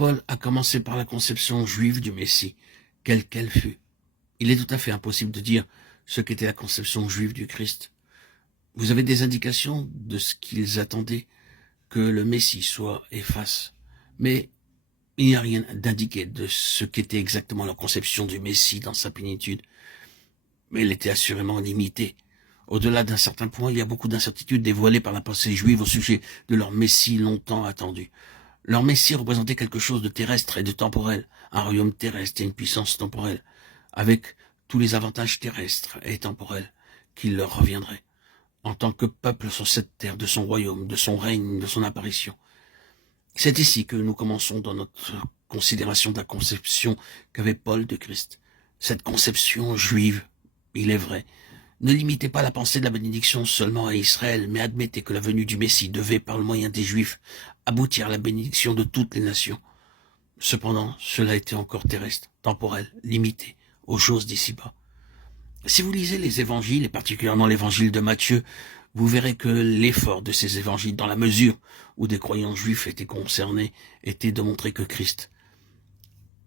Paul a commencé par la conception juive du Messie, quelle qu'elle fût. Il est tout à fait impossible de dire ce qu'était la conception juive du Christ. Vous avez des indications de ce qu'ils attendaient que le Messie soit et fasse, mais il n'y a rien d'indiqué de ce qu'était exactement leur conception du Messie dans sa plénitude. Mais elle était assurément limitée. Au-delà d'un certain point, il y a beaucoup d'incertitudes dévoilées par la pensée juive au sujet de leur Messie longtemps attendu. Leur Messie représentait quelque chose de terrestre et de temporel, un royaume terrestre et une puissance temporelle, avec tous les avantages terrestres et temporels qui leur reviendraient, en tant que peuple sur cette terre de son royaume, de son règne, de son apparition. C'est ici que nous commençons dans notre considération de la conception qu'avait Paul de Christ. Cette conception juive, il est vrai, ne limitez pas la pensée de la bénédiction seulement à Israël, mais admettez que la venue du Messie devait, par le moyen des Juifs, aboutir à la bénédiction de toutes les nations. Cependant, cela était encore terrestre, temporel, limité aux choses d'ici-bas. Si vous lisez les évangiles, et particulièrement l'évangile de Matthieu, vous verrez que l'effort de ces évangiles, dans la mesure où des croyants juifs étaient concernés, était de montrer que Christ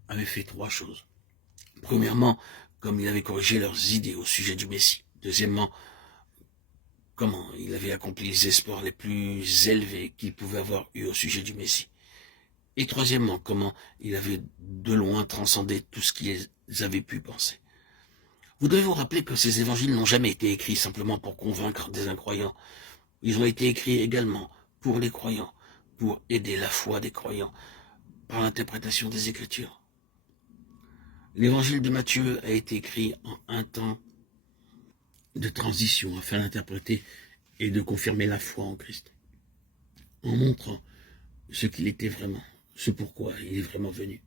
avait fait trois choses. Premièrement, comme il avait corrigé leurs idées au sujet du Messie. Deuxièmement, comment il avait accompli les espoirs les plus élevés qu'ils pouvaient avoir eu au sujet du Messie. Et troisièmement, comment il avait de loin transcendé tout ce qu'ils avaient pu penser. Vous devez vous rappeler que ces évangiles n'ont jamais été écrits simplement pour convaincre des incroyants. Ils ont été écrits également pour les croyants, pour aider la foi des croyants, par l'interprétation des Écritures. L'évangile de Matthieu a été écrit en un temps de transition afin d'interpréter et de confirmer la foi en Christ, en montrant ce qu'il était vraiment, ce pourquoi il est vraiment venu,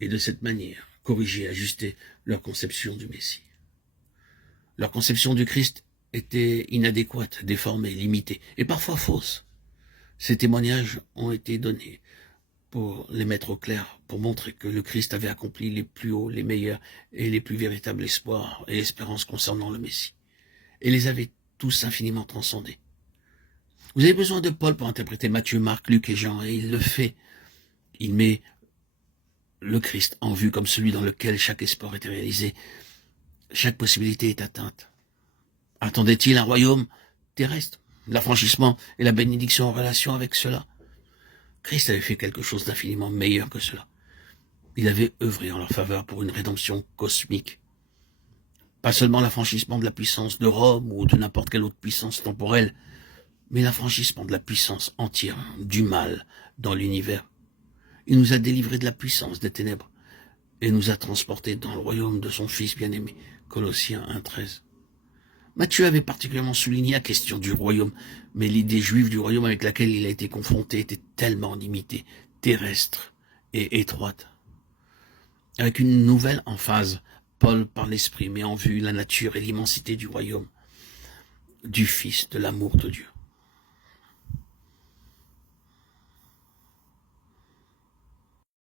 et de cette manière corriger et ajuster leur conception du Messie. Leur conception du Christ était inadéquate, déformée, limitée, et parfois fausse. Ces témoignages ont été donnés pour les mettre au clair, pour montrer que le Christ avait accompli les plus hauts, les meilleurs et les plus véritables espoirs et espérances concernant le Messie, et les avait tous infiniment transcendés. Vous avez besoin de Paul pour interpréter Matthieu, Marc, Luc et Jean, et il le fait. Il met le Christ en vue comme celui dans lequel chaque espoir était réalisé, chaque possibilité est atteinte. Attendait-il un royaume terrestre, l'affranchissement et la bénédiction en relation avec cela? Christ avait fait quelque chose d'infiniment meilleur que cela. Il avait œuvré en leur faveur pour une rédemption cosmique. Pas seulement l'affranchissement de la puissance de Rome ou de n'importe quelle autre puissance temporelle, mais l'affranchissement de la puissance entière du mal dans l'univers. Il nous a délivrés de la puissance des ténèbres et nous a transportés dans le royaume de son Fils bien-aimé. Colossiens 1,13. Matthieu avait particulièrement souligné la question du royaume, mais l'idée juive du royaume avec laquelle il a été confronté était tellement limitée, terrestre et étroite. Avec une nouvelle emphase, Paul, par l'Esprit, met en vue la nature et l'immensité du royaume, du Fils, de l'amour de Dieu.